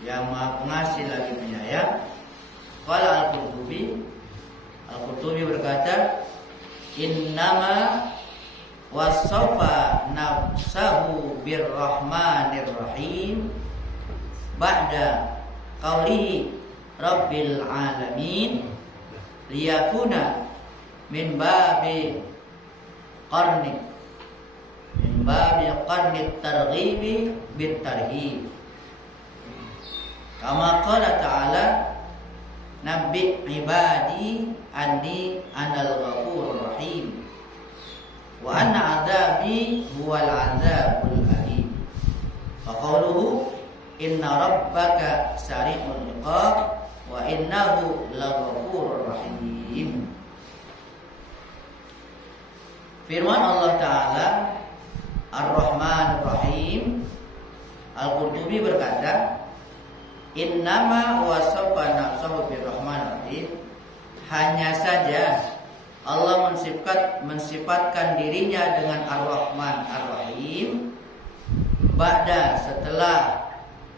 yang Maha Pengasih lagi Penyayang. Qala Al-Qurtubi berkata, innama wasafa nafsahu birrahmanir rahim ba'da qawlihi rabbil alamin liyakuna min babi qarni targhibi bit tarhib. Kama qala ta'ala nabbi ibadi anni anal ghafurur rahim wa anna adzabi huwal adzabul alim. Fa qawluhu inna rabbaka sari'ul iqab wa innahu laghafurur rahim. Firman Allah Ta'ala Ar-Rahman Ar-Rahim. Al-Qurtubi berkata, innama wasafa nafsahu birrahman rahim, hanya saja Allah mensifatkan dirinya dengan Ar-Rahman Ar-Rahim ba'da, setelah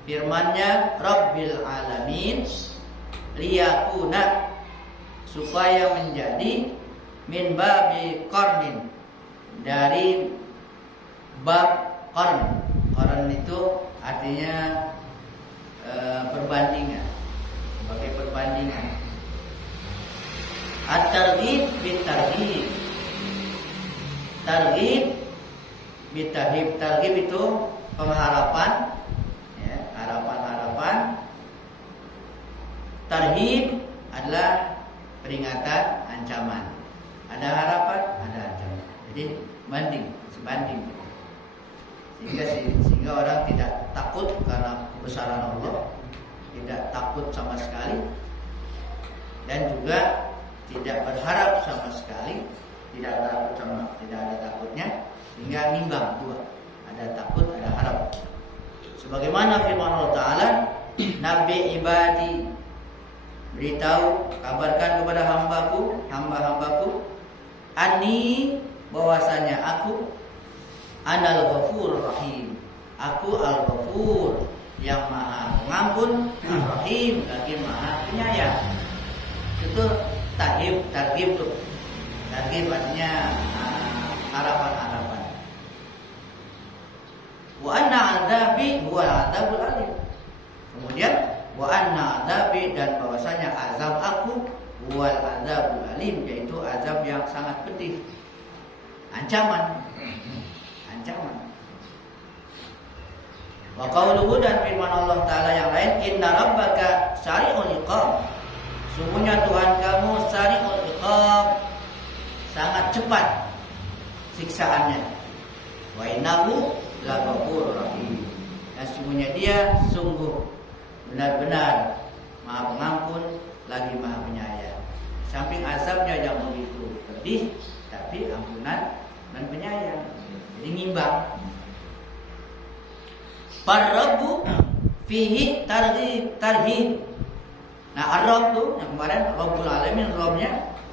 firman-Nya Rabbil alamin, liyakuna, supaya menjadi, min babi qarnin, dari bab qarn. Qarn itu artinya perbandingan, sebagai perbandingan. At-targhib bit-tarhib. Targhib bit-tarhib. Targhib itu pengharapan, ya, harapan-harapan. Tarhib adalah peringatan, ancaman. Ada harapan, ada ancaman. Jadi sebanding. Sehingga orang tidak takut karena kebesaran Allah, tidak takut sama sekali, dan juga tidak berharap sama sekali, tidak ada takutnya, sehingga nimbang dua, ada takut, ada harap. Sebagaimana firman Allah Ta'ala, Nabi ibadi, beritahu, kabarkan kepada hamba-hambaku, Ani, bahwasanya aku, Anal Ghafur Rahim, aku Al-Ghafur, yang Maha Pengampun, Ar-Rahim, lagi Maha Penyayang. Itu targhib tuh. Targhib artinya harapan-harapan. Wa anna adzabi huwal adzabul alim. Kemudian wa anna adzabi, dan bahwasanya azab aku, huwal adzabul alim, yaitu azab yang sangat pedih. Ancaman. Wa qauluhu, dan firman Allah Ta'ala yang lain, inna rabbaka sari'ul iqab, sungguhnya Tuhan kamu sari'ul iqab, sangat cepat siksaannya. Wa innahu laghafurur rahim, dan sungguhnya Dia sungguh benar-benar Maha Pengampun lagi Maha Penyayang. Samping azabnya yang begitu pedih, tapi ampunan dan penyayang. Jadi ngimbang. Par-Rabbu fihi tarhib. Nah, Ar-Rabb tuh yang kemarin Rabbul Alamin, Rabbnya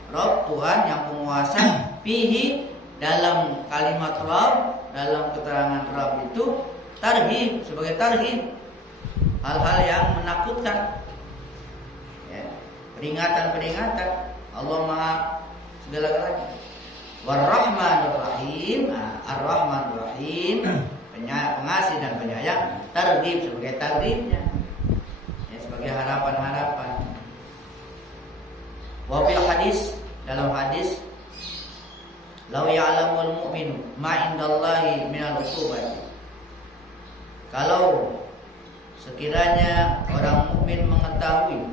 Rabb, Tuhan yang penguasa. Fihi, dalam kalimat Rabb, dalam keterangan Rabb itu tarhib, sebagai tarhib, hal-hal yang menakutkan, ya, peringatan. Allah Maha segala-galanya. War-Rahmanur Rahim. Ar-Rahmanur Rahim, pengasih dan penyayang. Targhib sebagai targhibnya, ya, sebagai harapan-harapan. Wa fil hadis, dalam hadis, law ya'lamul mu'minu ma indallahi minal uqubati, kalau sekiranya orang mukmin mengetahui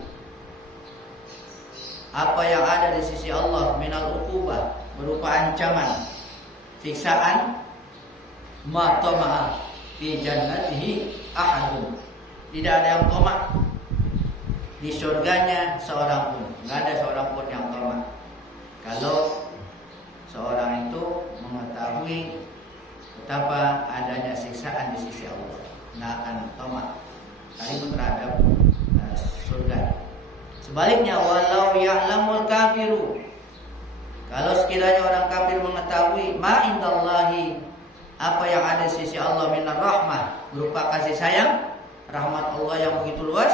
apa yang ada di sisi Allah, minal uqubah, berupa ancaman, siksaan, ma tama'a fi jannatihi ahadun, tidak ada yang tamak di surganya seorang pun. Enggak ada seorang pun yang tamak kalau seorang itu mengetahui betapa adanya siksaan di sisi Allah. Enggak akan tamak sekalipun terhadap surga. Sebaliknya, walau ya'lamul kafiru, kalau sekiranya orang kafir mengetahui ma indallahi, apa yang ada di sisi Allah, minar rahmah, berupa kasih sayang, rahmat Allah yang begitu luas,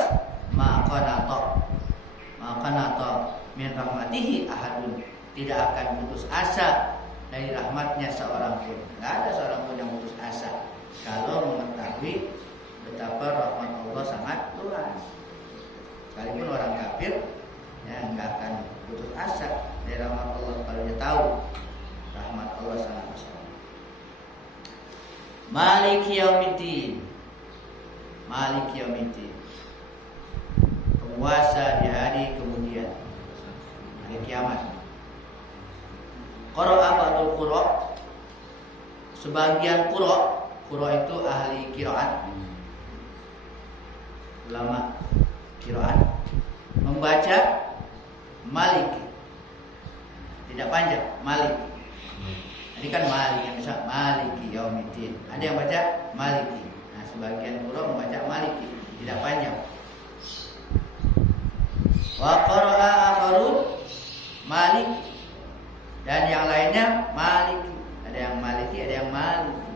maka nato min rahmatihi ahadun, tidak akan putus asa dari rahmatnya seorang pun. Tidak ada seorang pun yang putus asa kalau mengetahui betapa rahmat Allah sangat luas. Sekalipun orang kafir ya nggak akan putus asa dari rahmat Allah kalau dia tahu rahmat Allah sangat besar. Maliki yaumiddin, Maliki yaumiddin, penguasa di hari kemudian, hari kiamat. Qara'a ba'dul qura', sebagian qura' itu ahli qiraat, ulama qiraat, membaca Maliki, tidak panjang, Maliki. Ini kan Maliki, yang bisa Maliki yaumiddin. Ada yang baca Maliki. Nah, sebagian qura' membaca Maliki, tidak panjang. Wa qara'a akharun Maliki, dan yang lainnya Maliki. Ada yang Maliki, ada yang Maliki.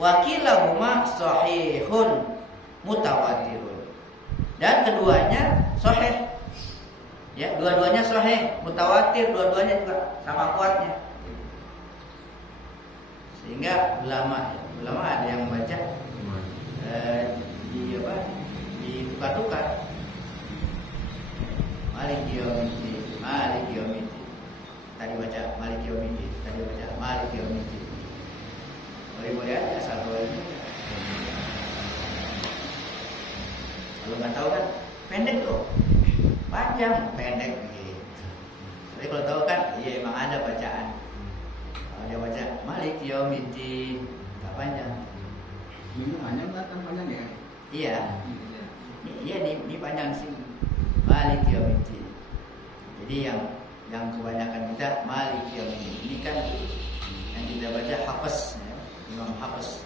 Wa kilahuma sahihun mutawatirun, dan keduanya sahih. Ya, dua-duanya sahih, mutawatir, dua-duanya juga sama kuatnya. Sehingga ulama ada yang baca ditukar-tukar. Maliki yaumiddin, Maliki yaumiddin. Tadi baca Maliki yaumiddin, tadi baca Maliki yaumiddin. Boleh-boleh aja asal boleh. Kalau nggak tahu kan pendek tuh, panjang pendek gitu. Tapi kalau tahu kan, iya emang ada bacaan. Kalau dia baca Maliki yaumiddin, nggak panjang. Ini panjang kan panjang ya? Iya. Iya ini panjang sih. Maliki yaumiddin. Jadi yang kebanyakan kita Maliki yaumiddin. Ini kan yang kita baca Hafiz, ya, Imam Hafiz.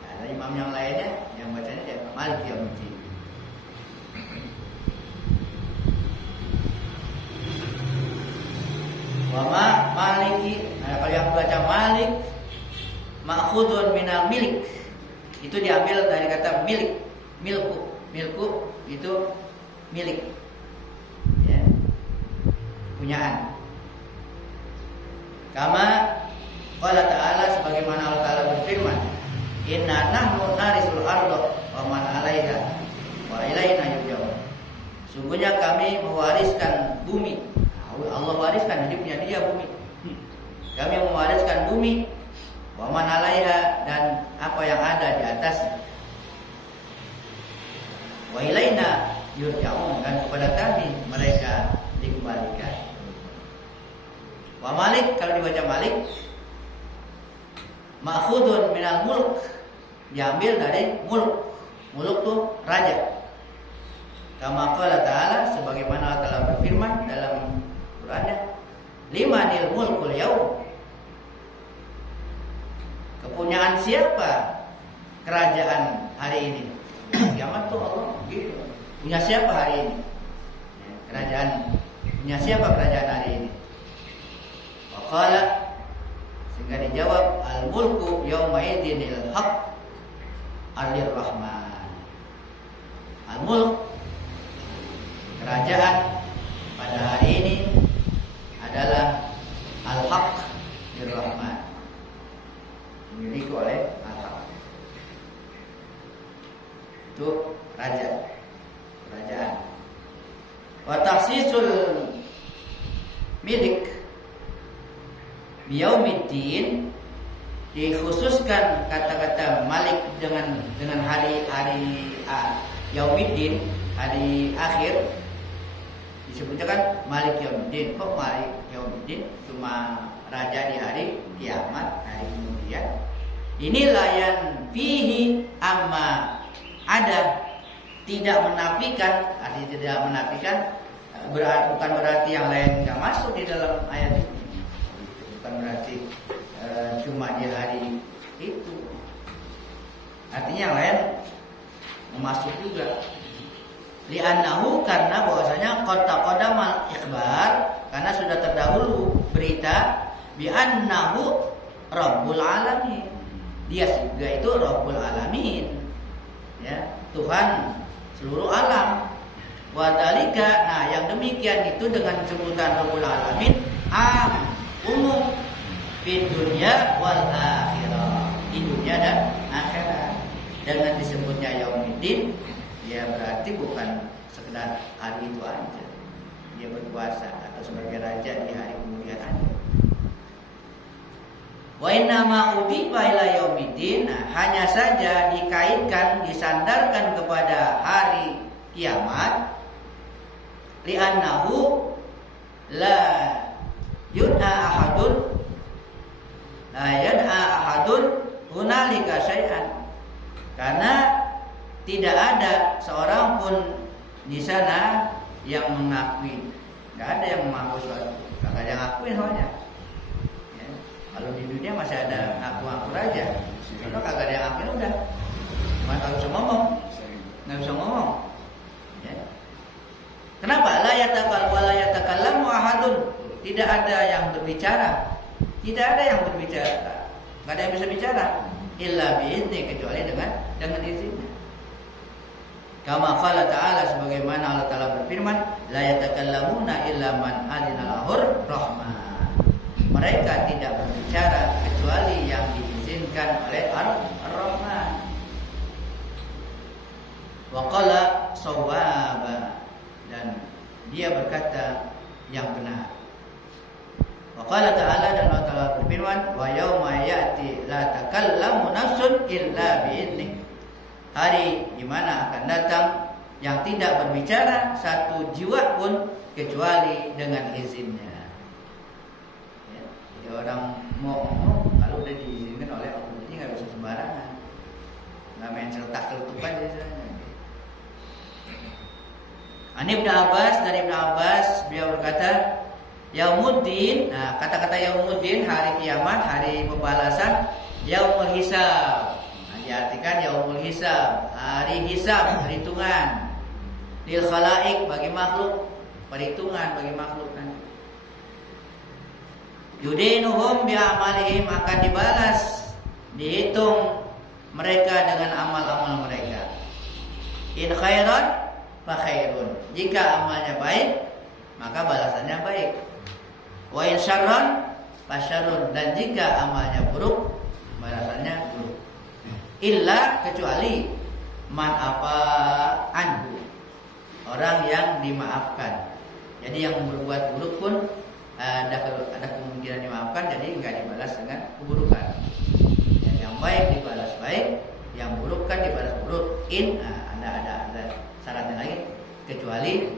Nah, ada imam yang lainnya yang bacanya dia Maliki yaumiddin. Wama Maliki. Nah, kalau yang baca Malik, ma'khudun minal milik, itu diambil dari kata milik, milku itu milik, ya, punyaan. Kama qala ta'ala, sebagaimana Allah Ta'ala berfirman, inna nahnu narisul ardo wa man 'alaiha wa ilaina yurja'un. Sungguhnya kami mewariskan bumi. Allah wariskan, jadi punya dia bumi. Kami mewariskan bumi, wa man 'alaiha, dan apa yang ada di atasnya. Wa ilaina yurja'un, dan kepada kami mereka dikembalikan. Wa Malik, kalau dibaca Malik, ma'khudun minal mulk, diambil dari mulk. Mulk itu raja. Kama qala ta'ala, sebagaimana Allah Ta'ala berfirman dalam Qurannya, limanil mulkul yaum, kepunyaan siapa kerajaan hari ini? Kiamat tuh Allah gitu. Punya siapa hari ini? Kerajaan, punya siapa kerajaan hari ini? Waqala, sehingga dijawab, al mulku yauma idinil haq alir rahman. Al mulk, kerajaan pada hari ini adalah al-haq bir-rahman, dimiliki oleh al-haq. Itu kerajaan. Wa takhsisul milik biyaumiddin, dikhususkan kata-kata malik dengan hari yaumiddin, hari akhir. Disebutnya kan Malik yaumiddin. Kok Malik yaumiddin? Cuma raja di hari kiamat, hari kemudian. Inilah yang fihi amma ada, tidak menafikan, artinya tidak menafikan, bukan berarti yang lain nggak masuk di dalam ayat ini. Bukan berarti cuma di hari itu. Artinya yang lain masuk juga. Li'annahu, karena bahwasanya qad taqaddamal ikhbar, karena sudah terdahulu berita bi'annahu rabbul alamin, dia juga itu rabbul alamin. Tuhan seluruh alam. Wa dzalika, nah yang demikian itu dengan sebutan Rabbul Alamin umum di dunia wal akhirah, di dunia dan akhirat. Dengan disebutnya Yaumiddin, ya berarti bukan sekedar hari itu aja dia berkuasa atau sebagai raja di hari kemudian aja. Wa inna ma udifa ila yaumiddin, hanya saja dikaitkan, disandarkan kepada hari kiamat, li'annahu la yud'a ahadun hunalika syai'an, karena tidak ada seorang pun di sana yang mengakui, nggak ada yang mengaku sesuatu, nggak ada yang ngakuin soalnya. Ya. Kalau di dunia masih ada ngaku-ngaku raja, kalau kagak ada yang ngakuin udah, cuma kalau bisa ngomong, nggak bisa ngomong. Ya. Kenapa? La yatakallamu ahadun, tidak ada yang berbicara, tidak ada yang berbicara, nggak ada yang bisa bicara, illa biizni, kecuali dengan izinnya. Kama qala ta'ala, sebagaimana Allah Ta'ala berfirman, la yatakallamuna illa man adzina lahur rahman. Mereka tidak berbicara kecuali yang diizinkan oleh Ar-Rahman. Wa qala shawaba, dan dia berkata yang benar. Wa qala ta'ala, dan Allah Ta'ala berfirman, wa yauma ya'ti la takallamu nafsun illa bi'idznih. Hari di mana akan datang yang tidak berbicara satu jiwa pun kecuali dengan izinnya. Ya, jadi orang mau ngomong kalau udah diizinkan oleh Allah, jadi nggak bisa sembarangan, nggak main celetak-celetuk aja. Ibnu Abbas, dari Ibnu Abbas beliau berkata, Yaumuddin, nah kata-kata Yaumuddin, hari kiamat, hari pembalasan, Yaumul Hisab. Diartikan yaumul hisab, hari hisab, perhitungan. Lil khalaik, bagi makhluk, perhitungan bagi makhluk nanti. Yudinuhum bi amalihim, akan dibalas, dihitung mereka dengan amal-amal mereka. In khairan fa khairun, jika amalnya baik maka balasannya baik. Wa in syarran fa syarrun, dan jika amalnya buruk balasannya buruk. Illa, kecuali man apa anhu, orang yang dimaafkan. Jadi yang berbuat buruk pun ada kemungkinan dimaafkan, jadi enggak dibalas dengan keburukan. Yang baik dibalas baik, yang buruk kan dibalas buruk. Ada syaratnya lagi, kecuali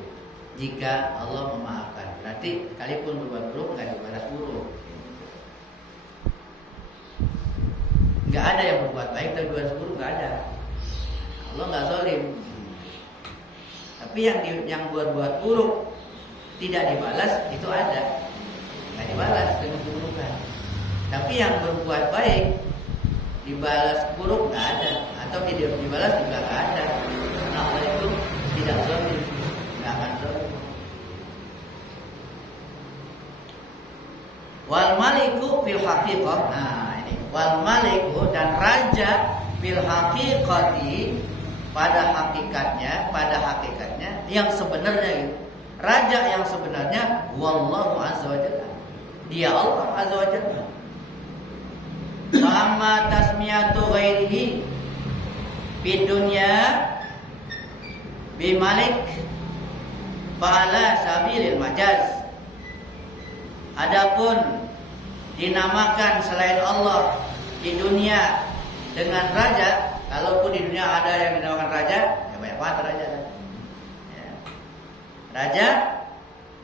jika Allah memaafkan. Berarti sekalipun berbuat buruk enggak dibalas buruk. Nggak ada yang berbuat baik tapi berbuat buruk, nggak ada. Allah nggak zalim. Tapi yang berbuat buruk tidak dibalas itu ada, nggak dibalas dengan keburukan. Tapi yang berbuat baik dibalas buruk nggak ada, atau tidak dibalas juga nggak ada. Karena Allah itu tidak zalim, nggak akan zalim. Wal maliku fil haqiqah. Wal maliku, dan raja bil haqiqati, pada hakikatnya yang sebenarnya itu. Raja yang sebenarnya wallahu azza wa jalla, dia Allah azza wa jalla. Amma tasmiyatu ghairihi fid dunya bi malik fa'ala sabilil majaz. Adapun dinamakan selain Allah di dunia dengan raja, kalaupun di dunia ada yang dinamakan raja, ya banyak banget raja. Ya. Raja,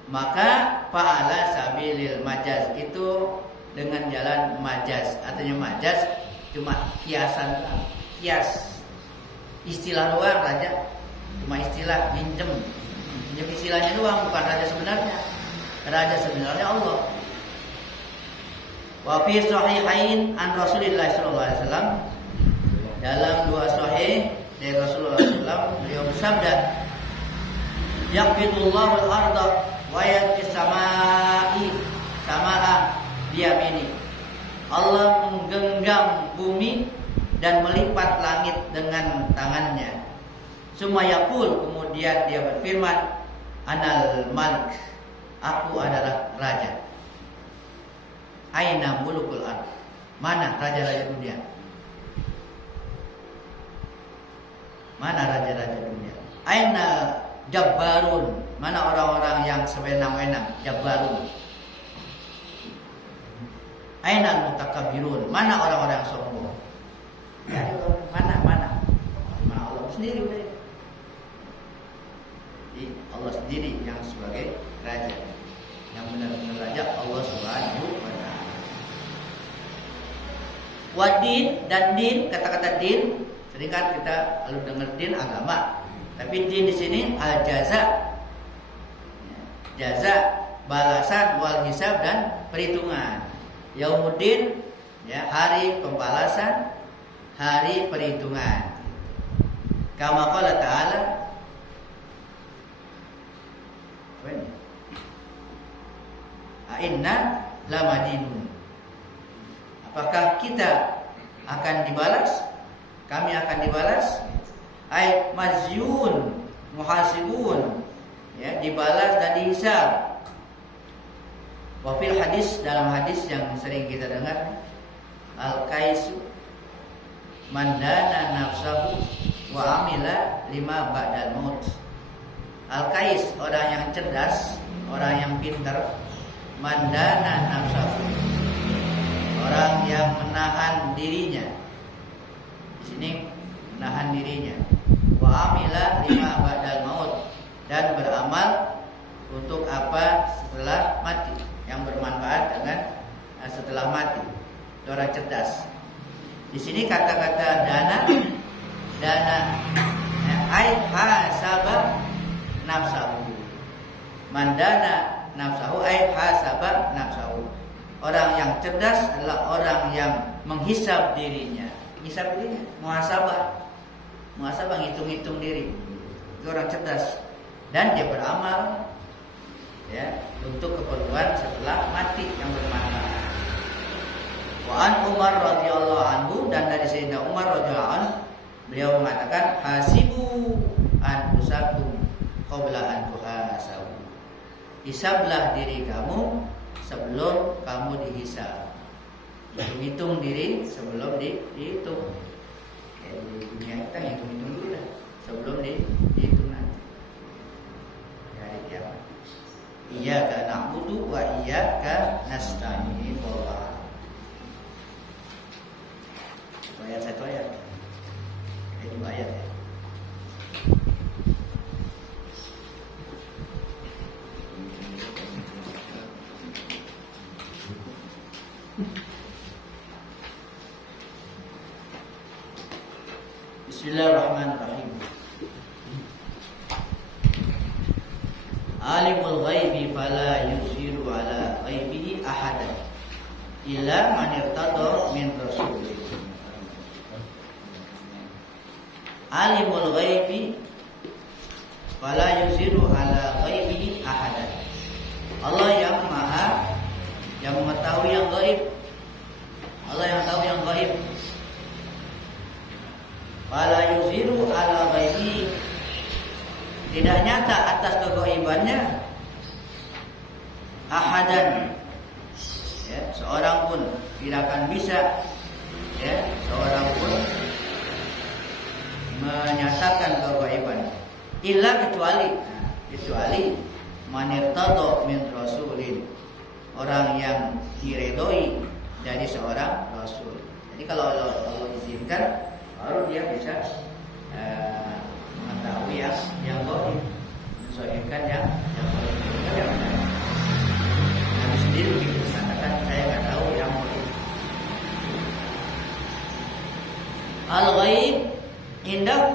maka fa'ala sabilil majaz, itu dengan jalan majaz. Artinya majaz cuma kiasan, kias, istilah doang. Raja cuma istilah, minjem istilahnya doang, bukan raja sebenarnya. Raja sebenarnya Allah. Wa fi sahihain an Rasulillah sallallahu alaihi wasallam, dalam dua sahih dari Rasulullah sallallahu alaihi wasallam, beliau bersabda, yaqbidullahu al-ardha wa yaqis samai samaa biyamini. Allah menggenggam bumi dan melipat langit dengan tangannya. Summa yaqul, kemudian dia berfirman, Anal Malik, aku adalah raja. Aina mulukul ard, mana raja-raja dunia? Mana raja-raja dunia? Aina jabbarun, mana orang-orang yang sewenang-wenang, jabbarun. Aina mutakabbirun, mana orang-orang yang sombong? Ya, mana Allah sendiri udah. Allah sendiri yang sebagai raja, yang benar-benar raja Allah Subhanahu wa taala. Wadin dan din, kata-kata din sering kan kita lalu dengar din agama, tapi din di sini al jaza, jaza balasan, wal hisab dan perhitungan. Yaumuddin, ya, hari pembalasan, hari perhitungan. Kama qala ta'ala, Inna lamadinun. Apakah kita akan dibalas? Kami akan dibalas. Ay mazyun, muhasibun, ya, dibalas dan dihisab. Wa fil hadis, dalam hadis yang sering kita dengar, al-kaisu mandana nafsahu wa amila lima ba'dal maut. Al-kais, orang yang cerdas, orang yang pintar. Mandana nafsahu, orang yang menahan dirinya. Di sini menahan dirinya. Wa amila lima ba'dal maut, dan beramal untuk apa setelah mati, yang bermanfaat dengan setelah mati. Itu orang cerdas. Di sini kata-kata dana ai hasaba nafsahu. Mandana nafsahu ay hasaba nafsahu. Orang yang cerdas adalah orang yang menghisab dirinya. Menghisab dirinya, muhasabah. Muhasabah, ngitung-ngitung diri. Itu orang cerdas. Dan dia beramal, ya, untuk keperluan setelah mati yang bermanfaat. Wa an Umar radhiyallahu anhu, dan dari Sayyidina Umar radhiyallahu anhu, beliau mengatakan, hasibu anfusakum qabla an tuhasabu. Hisablah diri kamu sebelum kamu dihisab. Hitung diri sebelum dihitung. Kayak di dunia kita hitung dulu lah sebelum dihitung nanti. Hari kiamat. Iyyaka na'budu wa iyyaka nasta'in. Ayat satu ayat. Ini dua ayat ya. Bismillahirrahmanirrahim. Alimul ghaibi fala yusiru ala ghaibihi ahadan illa man irtada min rasulih. Alimul ghaibi fala yusiru ala ghaibihi ahadan. Allah yang maha, yang mengetahui yang gaib. Allah yang tahu yang gaib. Fala yuziru ala ghaibi, tidak nyata atas kegaibannya ahadan, ya, seorang pun tidak akan bisa, ya, seorang pun menyatakan kegaiban illa kecuali manirtado min rasulin, orang yang diredoi dari seorang rasul. Jadi kalau Allah izinkan, baru dia bisa mengetahui yang gaib, mensohhikan yang gaib. Nabi sendiri begitu mengatakan, saya nggak tahu yang gaib. Al ghaib indahu,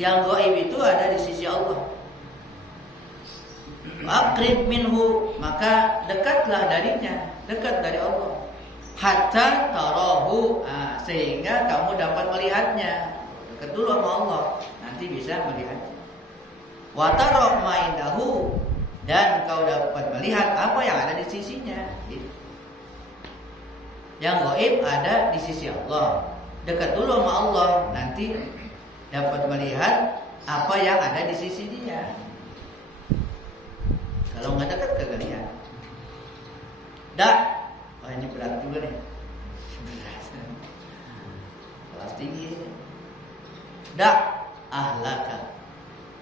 yang gaib itu ada di sisi Allah. Aqrib minhu, maka dekatlah darinya, dekat dari Allah. Hatta tarahu, sehingga kamu dapat melihatnya. Dekat dulu sama Allah, nanti bisa melihatnya. Wa tara ma indahu, dan kau dapat melihat apa yang ada di sisinya. Yang gaib ada di sisi Allah. Dekat dulu sama Allah, nanti dapat melihat apa yang ada di sisi dia. Kalau nggak dekat kagak lihat. Dak, wah ini berat juga nih. Berat. Kelas tinggi. Dak, ahlaka,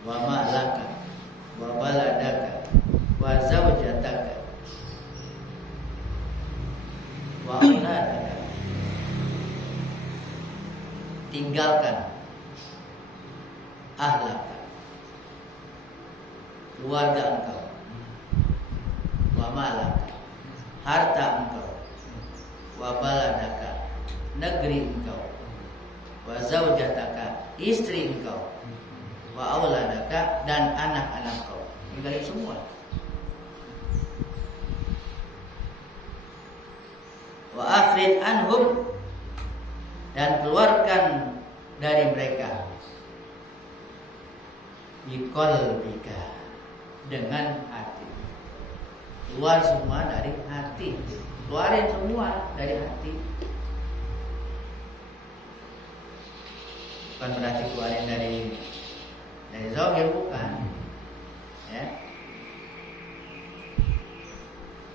wa malaka, wa baladaka, wa zawjataka, wa auladaka. Tinggalkan ahlaka, keluarga engkau, wa malaka, harta engkau, wa baladaka, negeri engkau, wa zaujataka, istri engkau, wa auladaka, dan anak-anak kau. Tinggalin semua. Wa akhrij anhum, dan keluarkan dari mereka biqalbika, dengan hati. Keluar semua dari hati. Keluarin semua dari hati. Bukan berarti keluarin dari zahir, bukan. Ya.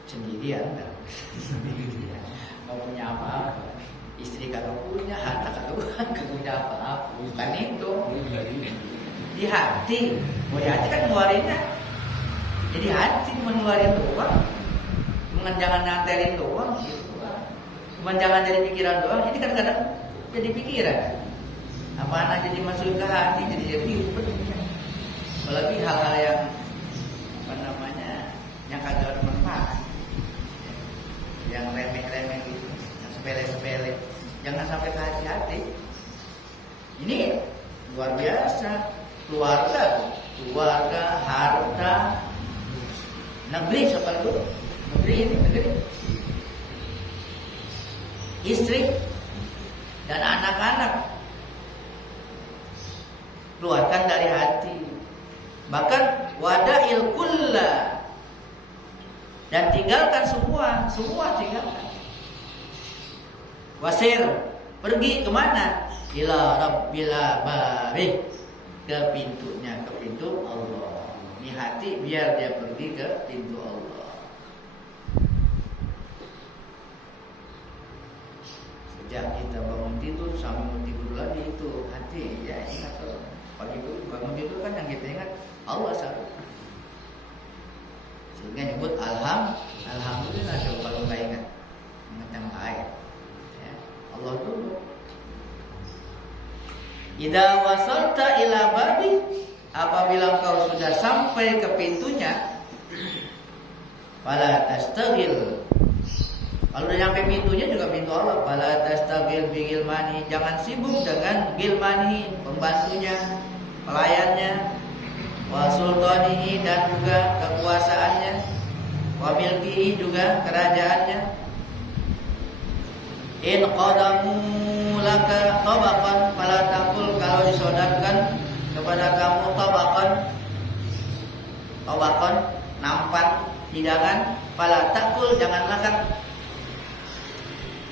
Sendirian enggak. Sendirian. Mau punya apa-apa. Istri kagak punya, harta kagak punya apa-apa. Bukan itu. Di hati. Mau di hati kan ngeluarinnya. Jadi hati cuma ngeluarin doang. Cuma jangan ngantelin doang gitu. Cuma jangan jadi pikiran doang. Ini kan kadang jadi pikiran. Apaan aja dimasukin ke hati jadi ribet. Apalagi hal-hal yang yang kagak ada manfaat, yang remeh-remeh gitu, yang sepele-sepele, jangan sampai ke hati-hati. Ini luar biasa. Keluarga, harta, negeri siapa dulu? Negeri, istri dan anak-anak. Keluarkan dari hati. Bahkan wada'il kulla, dan tinggalkan semua tinggalkan. Wasir, pergi kemana? Ila rabbil babi, ke pintunya, ke pintu Allah. Ini hati biar dia pergi ke pintu Allah. Sejak kita bangun tidur sampai mau tidur lagi itu hati ya ingat. Pagi itu bangun tidur kan yang kita ingat Allah satu. Sehingga nyebut alhamdulillah. Kalau nggak ingat yang lain ya, Allah dulu. Idza wasalta ila babi, apabila kau sudah sampai ke pintunya, fala tastaghil. Kalau udah sampai pintunya juga pintu Allah, fala tastaghil bigilmani, jangan sibuk dengan gilmani, pembantunya, pelayannya, wa sultanihi, dan juga kekuasaannya, wa milkihi, juga kerajaannya. In qadamu laka tabaqan fala taqul, kalau disodorkan kepada kamu tabaqan nampan hidangan, fala taqul, jangan makan.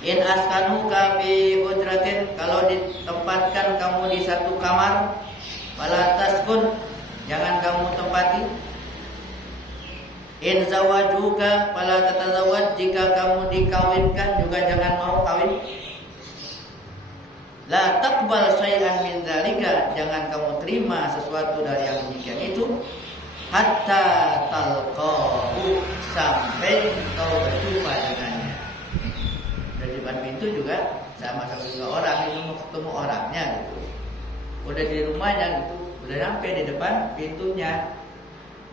In askanuka fi hudratin, kalau ditempatkan kamu di satu kamar, fala taskun, jangan kamu tempati. In zawajuka fala tatazawwaj, jika kamu dikawinkan juga jangan mau kawin. La taqbal syai'an min dzalika, jangan kamu terima sesuatu dari yang demikian itu, hatta talqahu, sampai kau berjumpa dengannya. Dan di depan pintu juga sama juga orang itu mau ketemu orangnya gitu. Udah di rumahnya gitu, udah sampai di depan pintunya,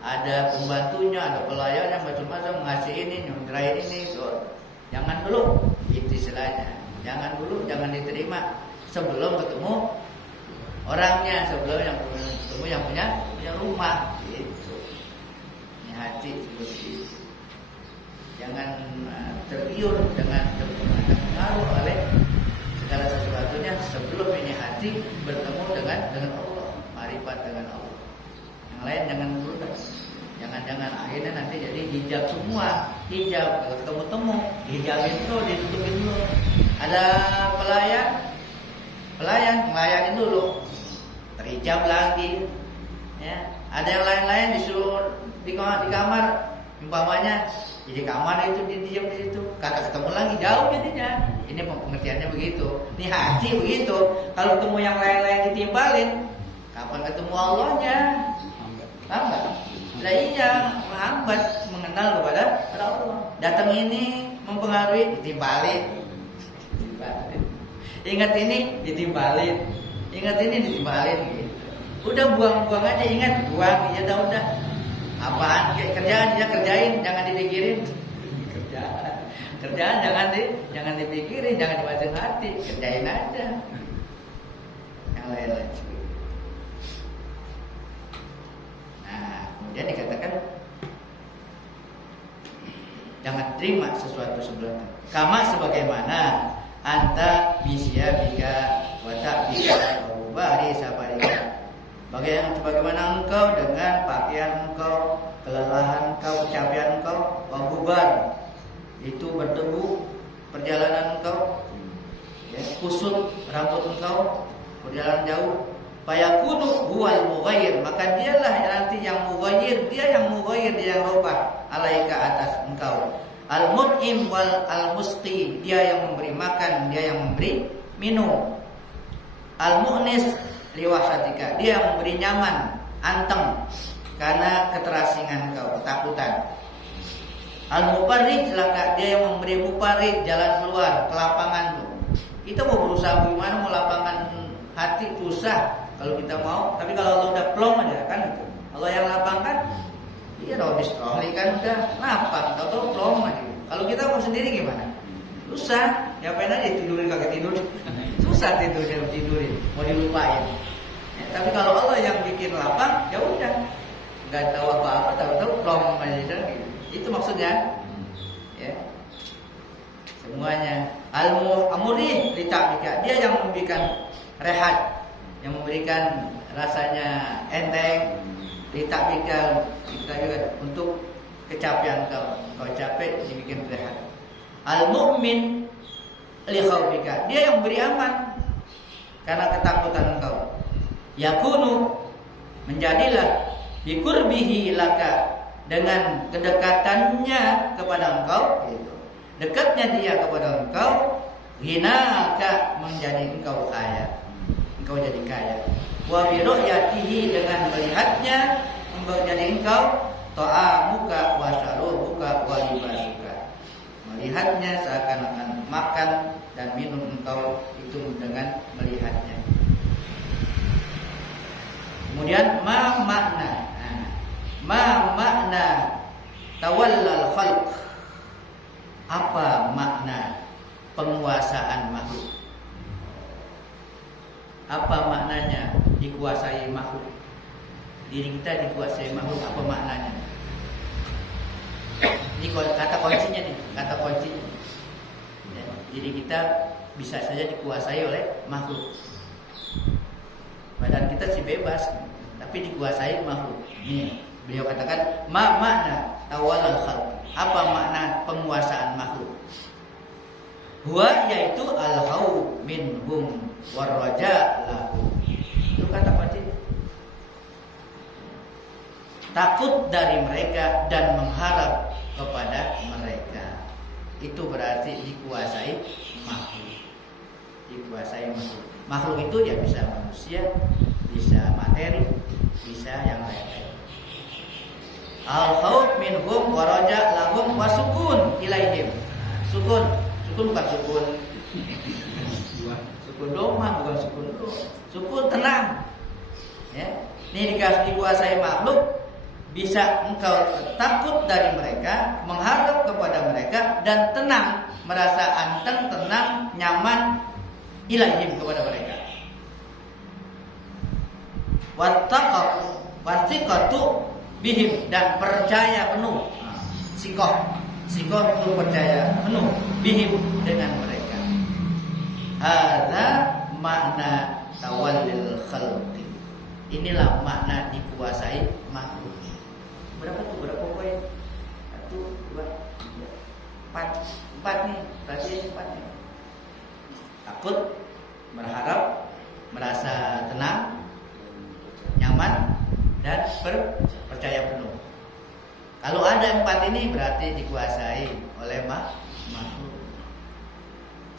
ada pembantunya, ada pelayannya, macam-macam, ngasih ini, nyondrain ini, so, jangan dulu, itu istilahnya. Jangan dulu, jangan diterima sebelum ketemu orangnya, sebelum ketemu yang punya rumah, gitu. Ini hati seperti itu. Jangan tergiur dengan terpengaruh oleh segala sesuatunya sebelum ini hati bertemu dengan Allah, marifat dengan Allah. Yang lain jangan dulu, jangan akhirnya nanti jadi hijab semua. Hijab kalau ketemu hijabin tuh, ditutupin dulu. Ada pelayan ngelayanin dulu, terhijab lagi. Ya, ada yang lain-lain disuruh di kamar, umpamanya jadi kamar itu diam di situ, kagak ketemu lagi, jauh jadinya. Ini pengertiannya begitu. Ini hati begitu. Kalau ketemu yang lain-lain ditimbalin, kapan ketemu Allahnya? Lambat. Lah iya, menghambat mengenal kepada Allah. Datang ini mempengaruhi, ditimbalin. Ingat ini ditimbalin. Ingat ini ditimbalin gitu. Udah buang-buang aja, ingat buang, ya udah. Apaan kerjaan dia kerjain, jangan dipikirin. Kerjaan jangan dipikirin, jangan dimasukin hati, kerjain aja. Yang lain-lain. Nah, kemudian dikatakan jangan terima sesuatu sebelumnya. Kama sebagaimana anta bisyabika wa ta'bika wa bari sabarika. Bagaimana engkau dengan pakaian engkau, kelelahan engkau, capaian engkau, wabubar itu berdebu perjalanan engkau, ya, kusut rambut engkau, perjalanan jauh. Fayakunu huwal mughayyir, maka dialah nanti yang mughayyir, dia yang rubah alaika atas engkau. Al-mut'im wal al-musqi, dia yang memberi makan, dia yang memberi minum. Al-mu'nis liwahsatika, dia yang memberi nyaman, anteng karena keterasingan kau, ketakutan. Al-muparrid laka, dia yang memberi muparrid, jalan keluar, kelapangan tuh. Kita mau berusaha gimana mau lapangan hati susah kalau kita mau, tapi kalau Allah udah plong aja kan gitu. Allah yang lapangkan, iya dong bismillah kan udah lapang, tahu plong aja. Kalau kita mau sendiri gimana? Susah, ngapain aja tidurin kagak tidur. Susah tidurin, mau dilupain. Ya, tapi kalau Allah yang bikin lapang, ya udah, nggak tahu apa-apa, tahu plong aja gitu. Itu maksudnya, ya. Semuanya al-amuri litabika, dia yang memberikan rehat, yang memberikan rasanya enteng, litabika untuk kecapean kau capek dibikin rehat. Al-mu'min li khaufika, dia yang beri aman karena ketakutan engkau. Yakunu, menjadilah biqurbihi laka, dengan kedekatannya kepada engkau, gitu. Dekatnya dia kepada engkau, ghinaka, menjadi engkau kaya, engkau jadi kaya. Wa bi ru'yatihi, dengan melihatnya menjadi engkau ta'amuka wa syarabuka wa libasuka. Melihatnya seakan-akan makan dan minum engkau itu dengan melihatnya. Kemudian ma makna tawallal khalq, apa makna penguasaan makhluk? Apa maknanya dikuasai makhluk? Diri kita dikuasai makhluk, apa maknanya? Ini kata kuncinya nih, kata kuncinya. Ya, diri kita bisa saja dikuasai oleh makhluk. Badan kita sih bebas, tapi dikuasai makhluk. Ini beliau katakan makna tawallal khalq, apa makna penguasaan makhluk? Huwa, yaitu al-khawf minhum war-raja lahu. Itu kata kuncinya. Takut dari mereka dan mengharap kepada mereka. Itu berarti dikuasai makhluk. Dikuasai makhluk. Makhluk itu ya bisa manusia, bisa materi, bisa yang lain-lain. Al-khawf minhum wa raja lahum wa sukun ilaihim. Sukun bukan sukun. Sukun doma bukan sukun do. Sukun tenang. Ya. Ini dikuasai makhluk, bisa engkau takut dari mereka, mengharap kepada mereka, dan tenang, merasa anteng, tenang, nyaman ilaihim, kepada mereka. Wasiqatu bihim, dan percaya penuh. Sikoh itu percaya penuh bihim, dengan mereka. Hadza makna tawallil khalqi. Inilah makna dikuasai makhluk. Berapa poin? 1, 2, 3, 4 nih, berarti 4 nih. Takut, berharap, merasa tenang, iman dan percaya penuh. Kalau ada 4 ini berarti dikuasai oleh makhluk.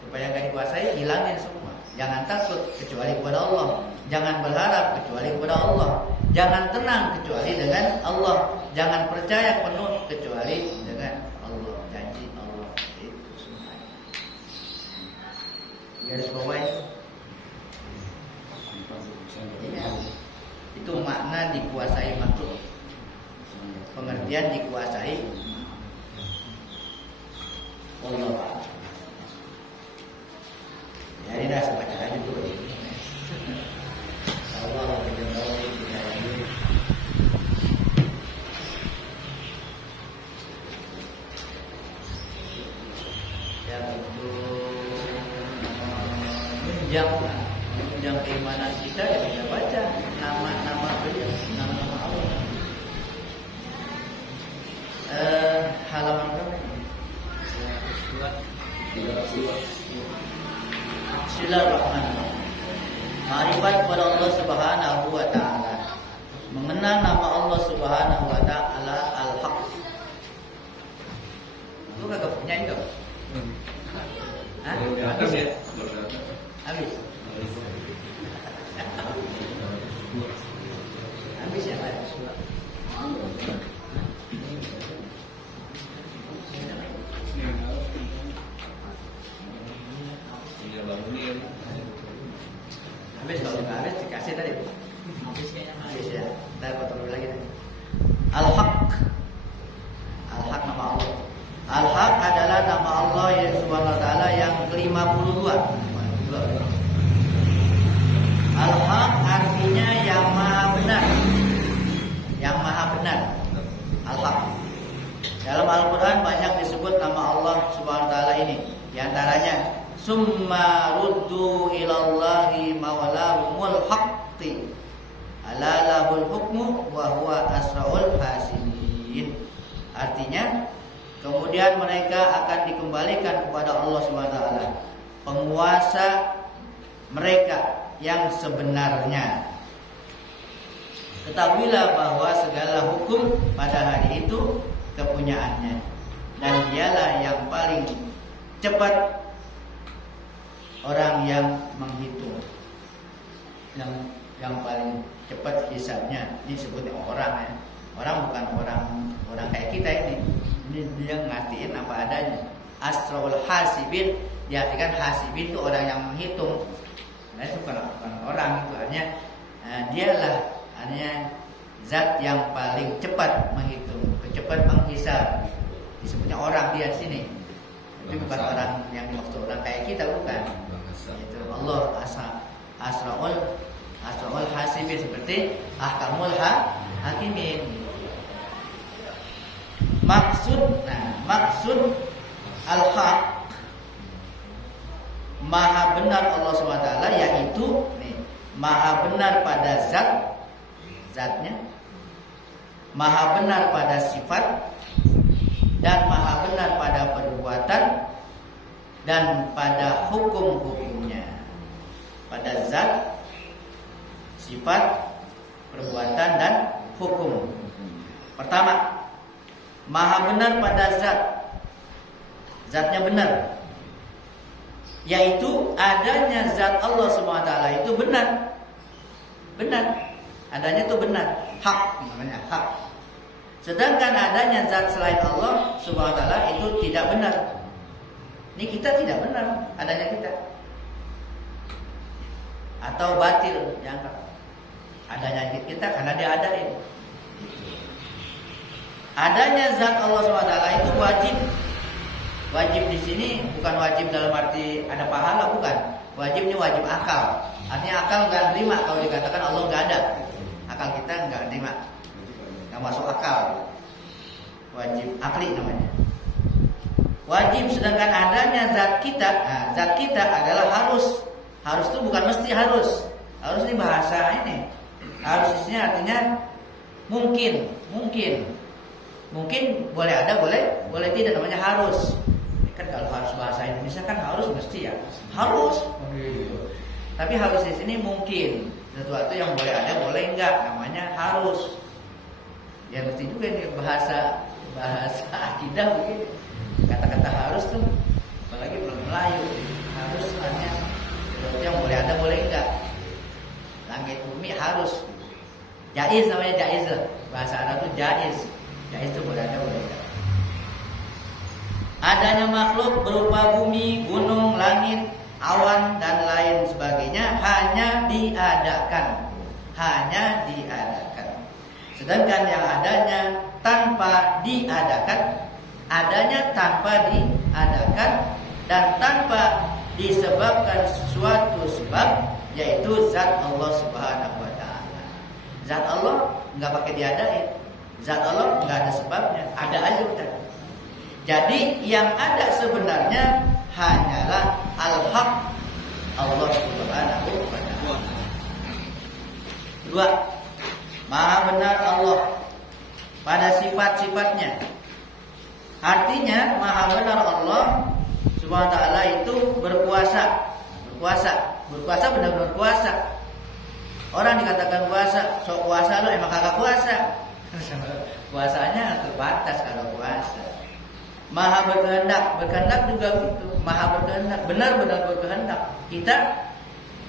Supaya gak dikuasai, hilangin semua. Jangan takut kecuali kepada Allah. Jangan berharap kecuali kepada Allah. Jangan tenang kecuali dengan Allah. Jangan percaya penuh kecuali dengan Allah. Janji Allah itu semuanya. Garis bawah itu. Ya, itu makna dikuasai makhluk. Pengertian dikuasai Allah. Ya ini dah saya baca aja dulu. Allah berjaya ya menunjang keimanan kita, ya kita baca nama-nama beliau, nama-nama Allah. Halaman berapa ini? Bismillahirrahmanirrahim. Ma'rifat kepada Allah Subhanahu wa taala. Mengenal nama Allah Subhanahu wa taala Al-Haq. Lu kagak punya itu? Hah? Habis ya? Habis. Habis ya, Pak? Habis kalau nggak habis dikasih tadi. Habis ya. Kita potong lagi tadi. Al-Haq. Al-Haq nama Allah. Al-Haq adalah nama Allah yang Subhanahu wa taala yang ke-52. Al-Haq artinya yang maha benar. Yang maha benar. Al-Haq. Dalam Al-Qur'an banyak disebut nama Allah Subhanahu wa taala ini. Di antaranya summa ruddu ilallahi mawlahumul haqqi ala lahul hukmu wa huwa asraul hasibin. Artinya kemudian mereka akan dikembalikan kepada Allah Subhanahu wa taala, penguasa mereka yang sebenarnya. Ketahuilah bahwa segala hukum pada hari itu kepunyaannya, dan dialah yang paling cepat orang yang menghitung, yang paling cepat hisabnya. Ini sebutnya orang ya. Orang bukan orang kayak kita ini. Ini dia ngertiin apa adanya. Asraul hasibin, diartikan hasibin itu orang yang menghitung. Nah itu bukan orang itu hanya dialah hanya zat yang paling cepat menghitung, cepat menghisab. Disebutnya orang dia di sini. Itu bukan orang yang dimaksud orang kayak kita, bukan. Itu Allah asraul hasibin, seperti ahkamul hakimin. Maksud al-haq, maha benar Allah SWT, yaitu maha benar pada zatnya, maha benar pada sifat, dan maha benar pada perbuatan dan pada hukum-hukumnya. Pada zat, sifat, perbuatan, dan hukum. Pertama, maha benar pada zat. Zatnya benar, yaitu adanya zat Allah SWT itu benar. Adanya itu benar, hak namanya, hak. Sedangkan adanya zat selain Allah SWT itu tidak benar. Ini kita tidak benar adanya kita, atau batil dianggap adanya kita karena dia adain. Adanya zat Allah SWT itu wajib. Wajib di sini bukan wajib dalam arti ada pahala, bukan. Wajib ini wajib akal. Artinya akal nggak terima kalau dikatakan Allah nggak ada. Akal kita nggak terima, nggak masuk akal. Wajib akli namanya. Wajib, sedangkan adanya zat kita. Nah, zat kita adalah harus. Harus itu bukan mesti harus. Harus ini bahasa ini. Harus di sini artinya mungkin. Mungkin boleh ada, boleh tidak, namanya harus. Kan kalau harus bahasa Indonesia kan harus mesti ya. Harus. Tapi harus di sini mungkin. Sesuatu yang boleh ada, boleh enggak, namanya harus. Ya ngerti juga nih bahasa akidah begitu. Kata-kata harus tuh, apalagi belum Melayu, harus hanya sesuatu yang boleh ada, boleh enggak. Langit bumi harus. Jaiz namanya jaiz lah. Bahasa Arab itu jaiz. Jaiz itu boleh ada, boleh enggak. Adanya makhluk berupa bumi, gunung, langit, awan dan lain sebagainya hanya diadakan. Hanya diadakan. Sedangkan yang adanya tanpa diadakan, adanya tanpa diadakan dan tanpa disebabkan suatu sebab, yaitu zat Allah Subhanahu wa taala. Zat Allah enggak pakai diadain. Zat Allah enggak ada sebabnya, ada aja udah. Jadi yang ada sebenarnya hanyalah al-haq, Allah Subhanahu wa taala. Dua, maha benar Allah pada sifat-sifatnya. Artinya maha benar Allah Subhanahu wa taala itu berkuasa. Berkuasa benar-benar kuasa. Orang dikatakan kuasa, sok kuasa lo emang kagak kuasa. Kuasanya terbatas kalau kuasa. Maha berkehendak juga begitu. Maha berkehendak, benar-benar berkehendak. Kita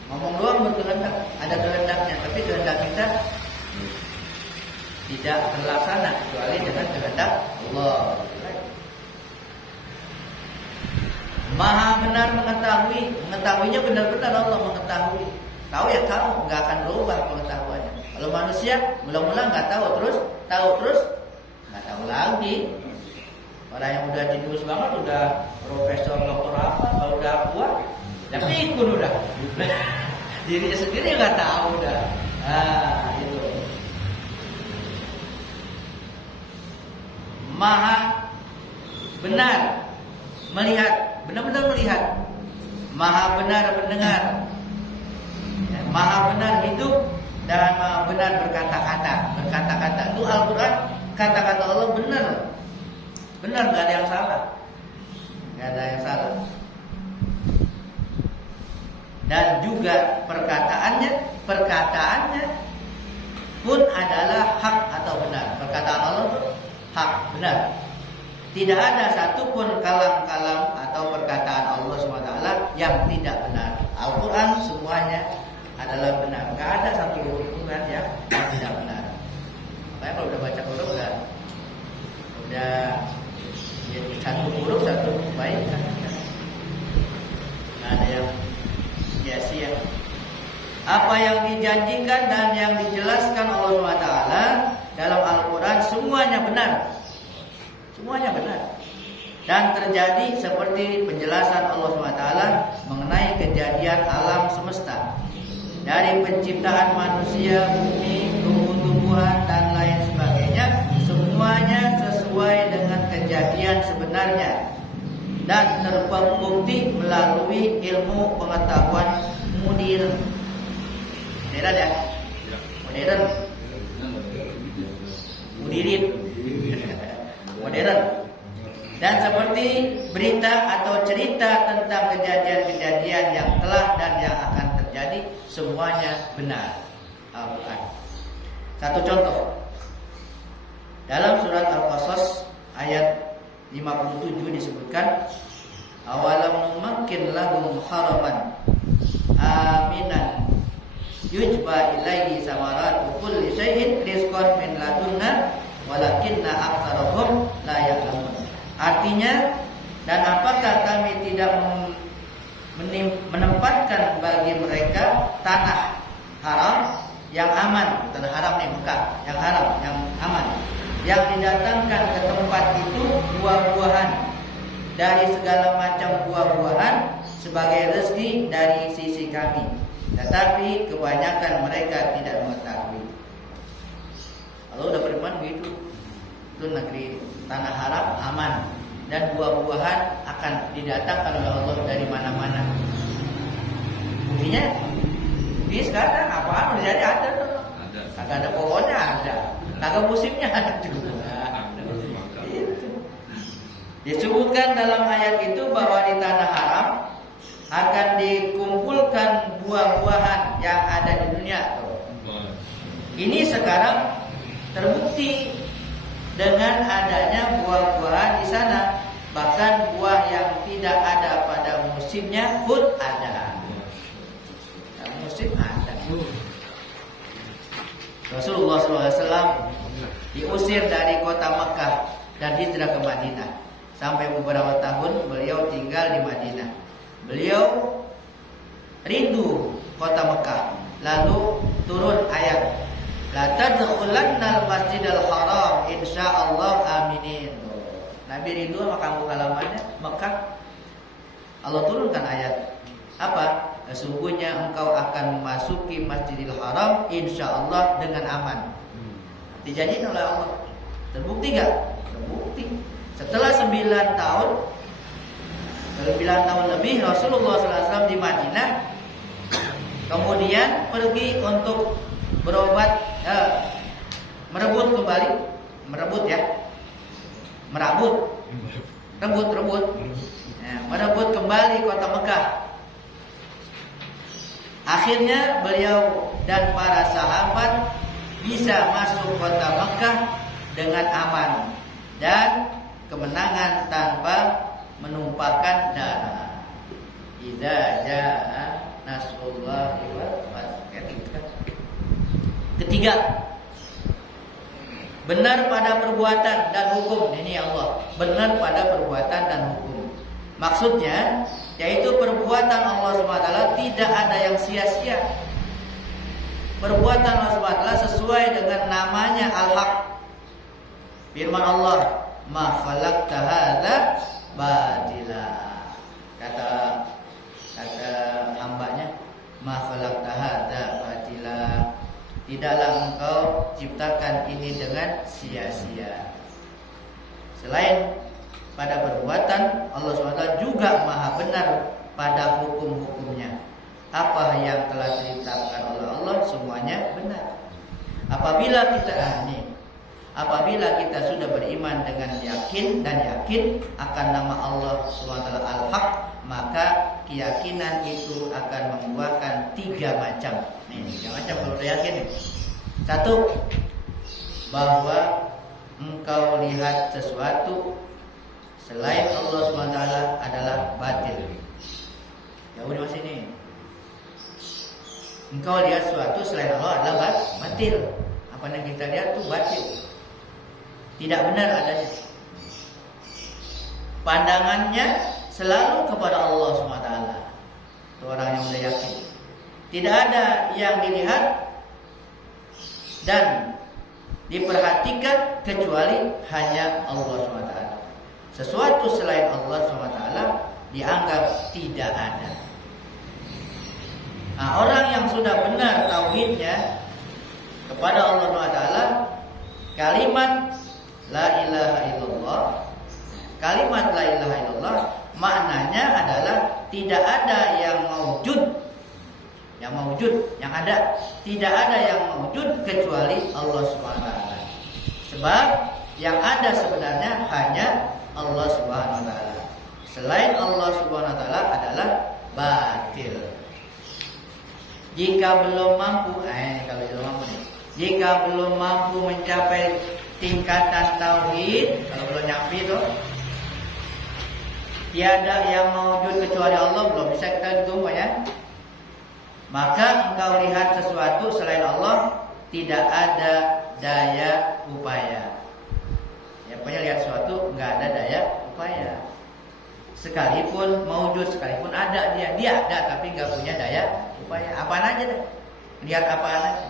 ngomong doang berkehendak, ada kehendaknya, tapi kehendak kita tidak terlaksana kecuali dengan kehendak Allah. Maha benar mengetahuinya benar-benar Allah mengetahui. Tahu ya tahu, nggak akan berubah pengetahuannya. Kalau manusia mula-mula nggak tahu terus nggak tahu lagi. Orang yang udah jenius banget, udah profesor, doktor apa, kalau udah kuat, ya pikun udah. Dirinya sendiri nggak tahu udah. Itu. Maha benar melihat, benar-benar melihat. Maha benar mendengar. Maha benar hidup dan maha benar berkata-kata. Itu Al-Quran, kata-kata Allah benar. Benar, nggak ada yang salah. Nggak ada yang salah. Dan juga perkataannya pun adalah hak atau benar. Perkataan Allah itu hak, benar. Tidak ada satupun kalam-kalam atau perkataan Allah SWT yang tidak benar. Al-Quran semuanya adalah benar. Nggak ada satu hubungan yang tidak benar. Makanya kalau udah baca Quran udah jadi satu buruk satu baik kan. Nggak ada yang sia-sia. Apa yang dijanjikan dan yang dijelaskan Allah SWT dalam Al-Quran semuanya benar. Semuanya benar. Dan terjadi seperti penjelasan Allah SWT mengenai kejadian alam semesta. Dari penciptaan manusia, bumi, tumbuh-tumbuhan dan lain sebagainya, semuanya sesuai dengan kejadian sebenarnya dan terbukti melalui ilmu pengetahuan modern. Modern ya? Modern. Modern. Dan seperti berita atau cerita tentang kejadian-kejadian yang telah dan yang akan terjadi, semuanya benar. Al-Quran. Satu contoh. Dalam surat Al-Qasas ayat 57 disebutkan, awalam numakkin lahum haraman aminan yujba ilaihi samaratu kulli syai'in rizqan min ladunna walakinna aktsarahum la ya'lamun. Artinya, dan apakah kami tidak menempatkan bagi mereka tanah haram yang aman, tanah haram nih Mekah, yang haram, yang aman, yang didatangkan ke tempat itu buah-buahan dari segala macam buah-buahan sebagai rezeki dari sisi kami, tetapi kebanyakan mereka tidak mengetahui. Allah udah berfirman begitu, itu negeri tanah haram aman dan buah-buahan akan didatangkan oleh Allah dari mana-mana. Buktinya di sekarang apaan udah jadi ada tuh. Kagak ada pohonnya ada, kagak musimnya ada juga. Itu. Disebutkan dalam ayat itu bahwa di tanah haram akan dikumpulkan buah-buahan yang ada di dunia. Ini sekarang terbukti dengan adanya buah-buahan di sana. Bahkan buah yang tidak ada pada musimnya pun ada. Musim ada. Rasulullah SAW diusir dari kota Mekah dan hijrah ke Madinah. Sampai beberapa tahun beliau tinggal di Madinah. Beliau rindu kota Mekah. Lalu turun ayat, la tadkhulannal masjidal haram insyaallah aminin. Nabi rindu sama kampung halamannya Mekah. Allah turunkan ayat apa? Sesungguhnya engkau akan memasuki Masjidil Haram insyaallah dengan aman. Dijanjikan oleh Allah. Terbukti gak? Terbukti. Setelah 9 tahun lebih Rasulullah SAW di Madinah, kemudian pergi untuk berobat, merebut kembali, merebut kembali kota Mekah. Akhirnya beliau dan para sahabat bisa masuk kota Mekah dengan aman dan kemenangan tanpa menumpahkan darah. Idza jaa nasrullahi wal fath. Ketiga, benar pada perbuatan dan hukum. Ini Allah, benar pada perbuatan dan hukum. Maksudnya yaitu perbuatan Allah SWT tidak ada yang sia-sia. Perbuatan Allah SWT sesuai dengan namanya Al-Haq. Firman Allah, ma khalaqta hadza batila. Kata hambanya, ma khalaqta hadza batila. Tidaklah engkau ciptakan ini dengan sia-sia. Selain pada perbuatan, Allah SWT juga maha benar pada hukum-hukumnya. Apa yang telah ditetapkan oleh Allah semuanya benar. Apabila kita sudah beriman dengan yakin akan nama Allah SWT Al-Haq, maka keyakinan itu akan membuahkan 3 macam. Nih, 3 macam kalau udah yakin nih. 1, bahwa engkau lihat sesuatu selain Allah SWT adalah batil. Jauh di sini. Engkau lihat sesuatu selain Allah adalah batil. Apa yang kita lihat itu batil, tidak benar adanya. Pandangannya selalu kepada Allah SWT. Itu orang yang sudah yakin. Tidak ada yang dilihat dan diperhatikan kecuali hanya Allah SWT. Sesuatu selain Allah SWT dianggap tidak ada. Nah, orang yang sudah benar tauhidnya kepada Allah SWT, kalimat la ilaha illallah, maknanya adalah tidak ada yang ada, tidak ada yang mawjud kecuali Allah SWT. Sebab yang ada sebenarnya hanya Allah SWT. Selain Allah SWT adalah batil. Jika belum mampu, jika belum mampu mencapai tingkatan tauhid, kalau belum nyampe itu, tiada yang mawjud kecuali Allah, belum bisa kita tunggu ya. Maka engkau lihat sesuatu selain Allah, tidak ada daya upaya. Ya, pokoknya lihat sesuatu nggak ada daya upaya. Sekalipun mawjud, sekalipun ada dia ada tapi nggak punya daya upaya. Apaan aja deh, lihat apaan aja.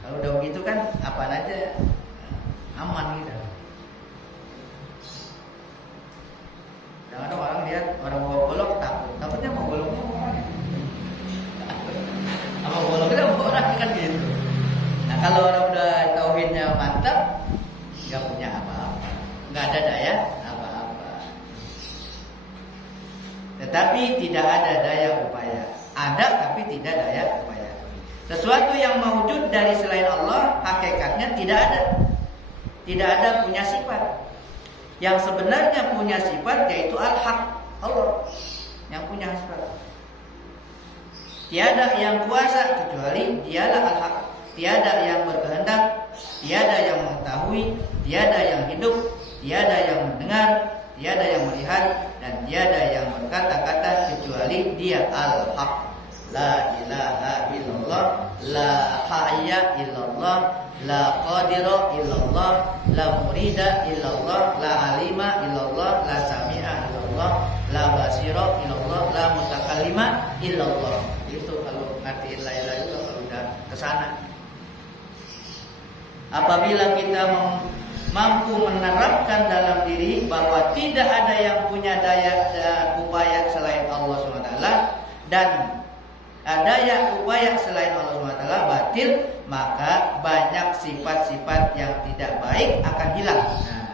Kalau udah begitu kan apaan aja aman gitu. Jangan orang lihat orang bawa golok takutnya mau goloknya sama goloknya mau orang kan gitu. Nah kalau orang udah tauhidnya mantap, nggak punya apa-apa, nggak ada daya apa-apa. Tetapi tidak ada daya upaya. Ada tapi tidak daya upaya. Sesuatu yang mawjud dari selain Allah hakikatnya tidak ada. Tidak ada punya sifat. Yang sebenarnya punya sifat yaitu Al-Haq, Allah yang punya sifat. Tiada yang kuasa kecuali Dialah Al-Haq. Tiada yang berkehendak, tiada yang mengetahui, tiada yang hidup, tiada yang mendengar, tiada yang melihat, dan tiada yang berkata-kata kecuali Dia Al-Haq. La ilaha illallah, la hayya illallah, la qadira illallah, la murida illallah, la alima illallah, la sami'a illallah, la basira illallah, la mutakallima illallah. Itu kalau ngertiin la ilaha illallah, kalau udah kesana. Apabila kita mampu menerapkan dalam diri bahwa tidak ada yang punya daya dan upaya selain Allah SWT, dan daya upaya selain Allah SWT batil, maka banyak sifat-sifat yang tidak baik akan hilang. Nah,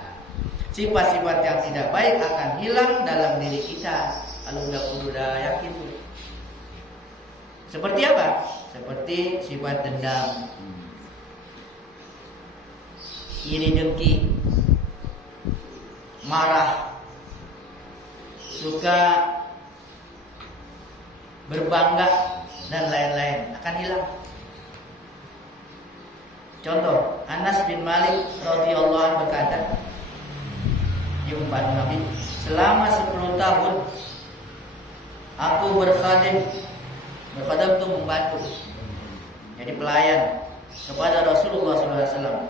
sifat-sifat yang tidak baik akan hilang dalam diri kita kalau udah yakin. Seperti apa? Seperti sifat dendam, iri dengki, marah, suka berbangga, dan lain-lain akan hilang. Contoh, Anas bin Malik radhiyallahu anhu berkata, dia membantu Nabi, selama 10 tahun aku berkhadam itu membantu, jadi pelayan kepada Rasulullah SAW.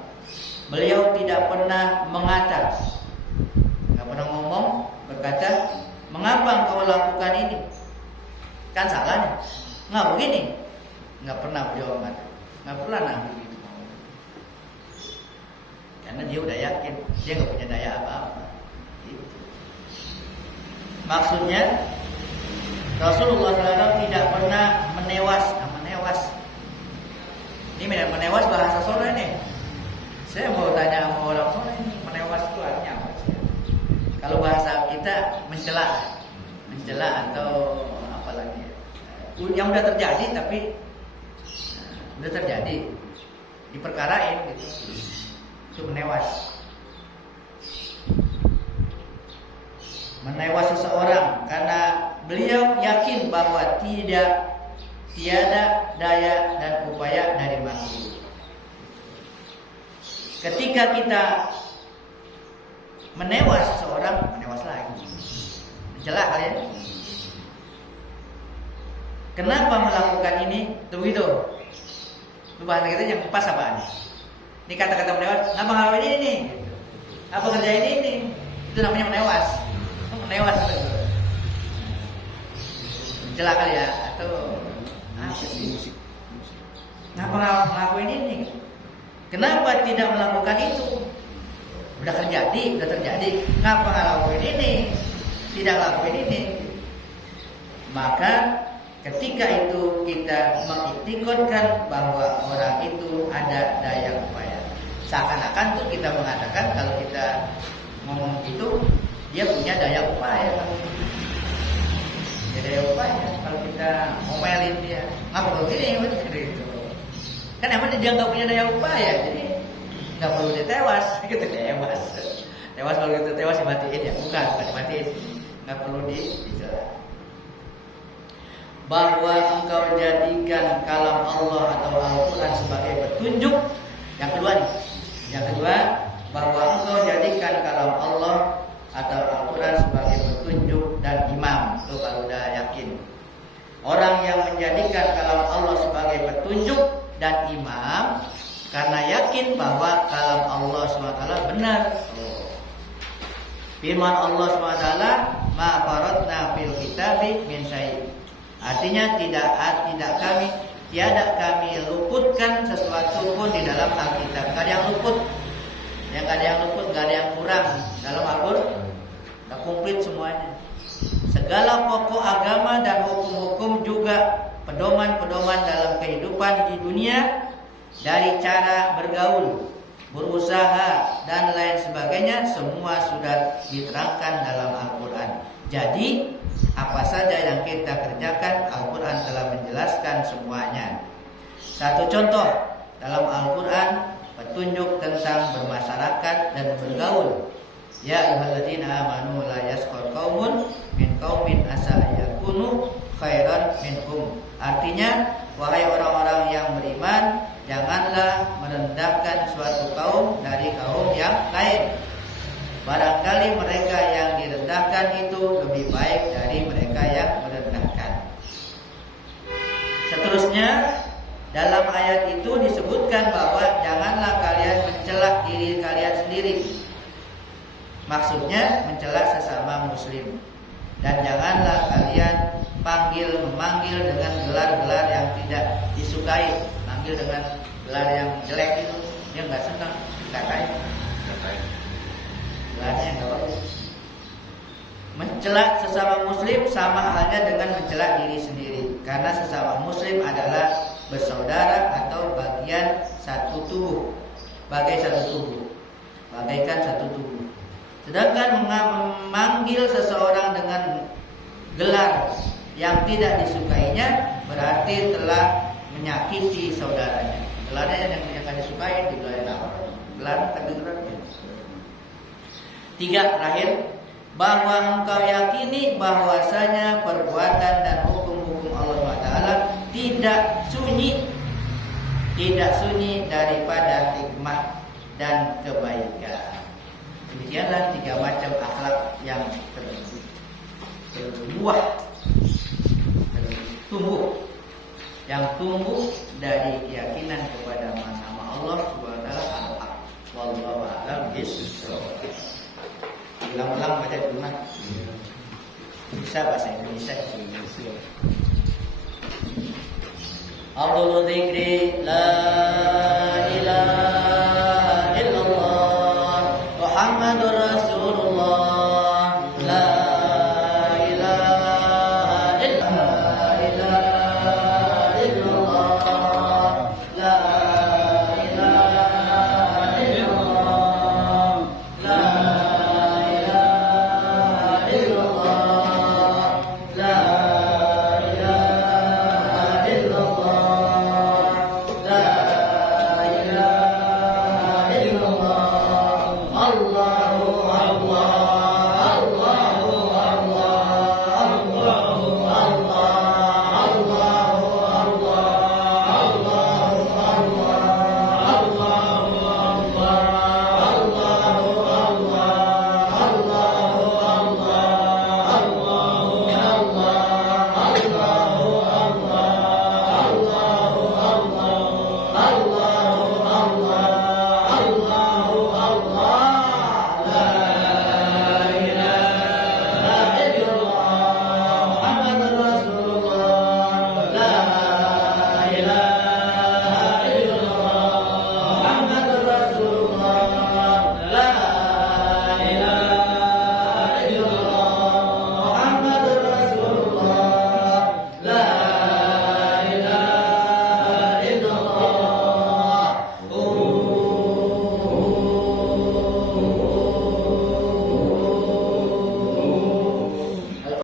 Beliau tidak pernah mengata, tidak pernah ngomong, berkata, mengapa engkau lakukan ini? Kan salahnya. Nggak begini, nggak pernah beliau mengata, nggak pernah Nabi gitu. Karena dia udah yakin dia nggak punya daya apa-apa. Gitu. Maksudnya Rasulullah SAW tidak pernah menewas. Ini menewas bahasa sore nih. Saya mau tanya sama orang sore ini, menewas itu artinya apa sih? Kalau bahasa kita mencela atau apa lagi? Yang udah terjadi tapi udah terjadi diperkarain gitu, itu menewas seseorang karena beliau yakin bahwa tiada daya dan upaya dari makhluk. Ketika kita menewas seseorang, menewas lagi, mencela kalian. Kenapa melakukan ini? Begitu. Itu bahasa kita yang pas apaan? Ini kata-kata menewas. Ngapa ngapain ini? Apa kerjain ini? Itu namanya menewas. Menewas itu. Mencela kali ya? Atau apa sih? Ngapa ngelakuin ini? Kenapa tidak melakukan itu? Udah terjadi. Ngapa ngelakuin ini? Tidak lakuin ini. Maka ketika itu kita mengiktikadkan bahwa orang itu ada daya upaya. Seakan-akan tuh kita mengatakan kalau kita ngomong itu dia punya daya upaya. Dia daya upaya. Kalau kita ngomelin dia, ngapa begini? Gitu. Kan emang dia nggak punya daya upaya, jadi nggak perlu ditewas. Gitu tewas. Tewas kalau gitu tewas dimatiin ya? Bukan dimatiin. Nggak perlu dijelaskan. Bahwa engkau jadikan kalam Allah atau Al-Quran sebagai petunjuk. Yang kedua nih, bahwa engkau jadikan kalam Allah atau Al-Quran sebagai petunjuk dan imam. Itu kalau udah yakin. Orang yang menjadikan kalam Allah sebagai petunjuk dan imam karena yakin bahwa kalam Allah SWT benar. Firman Allah SWT, ma faradna fil kitabi min syai'. Artinya tiada kami luputkan sesuatu pun di dalam Alkitab. Gak ada yang luput, gak ada yang kurang dalam Al-Quran. Sudah komplit semuanya. Segala pokok agama dan hukum-hukum juga pedoman-pedoman dalam kehidupan di dunia, dari cara bergaul, berusaha dan lain sebagainya, semua sudah diterangkan dalam Al-Quran. Jadi apa saja yang kita kerjakan, Al-Quran telah menjelaskan semuanya. Satu contoh dalam Al-Quran, petunjuk tentang bermasyarakat dan bergaul. Ya ayyuhalladzina amanu la yaskhar qaumun min qaumin asa yakunu khairan minhum. Artinya, wahai orang-orang yang beriman, janganlah merendahkan suatu kaum dari kaum yang lain. Barangkali mereka yang direndahkan itu lebih baik dari mereka yang merendahkan. Seterusnya, dalam ayat itu disebutkan bahwa janganlah kalian mencela diri kalian sendiri. Maksudnya mencela sesama muslim. Dan janganlah kalian memanggil dengan gelar-gelar yang tidak disukai. Panggil dengan gelar yang jelek itu, dia nggak senang, dikatain. Gelarnya yang nggak bagus. Mencela sesama muslim sama halnya dengan mencela diri sendiri. Karena sesama muslim adalah bersaudara atau bagian satu tubuh, bagaikan satu tubuh. Sedangkan memanggil seseorang dengan gelar yang tidak disukainya berarti telah menyakiti saudaranya. Gelarnya yang tidak disukai digelarin apa? Gelar tapi gelarnya. 3 terakhir, bahwa engkau yakini bahwasanya perbuatan dan hukum-hukum Allah SWT tidak sunyi daripada hikmah dan kebaikan. Demikianlah 3 macam akhlak yang tumbuh dari keyakinan kepada nama Allah Subhanahu wa taala. Wallahu a'lam bishawab. Ulang-ulang baca di rumah. Bisa bahasa Indonesia. Allahu dzikri la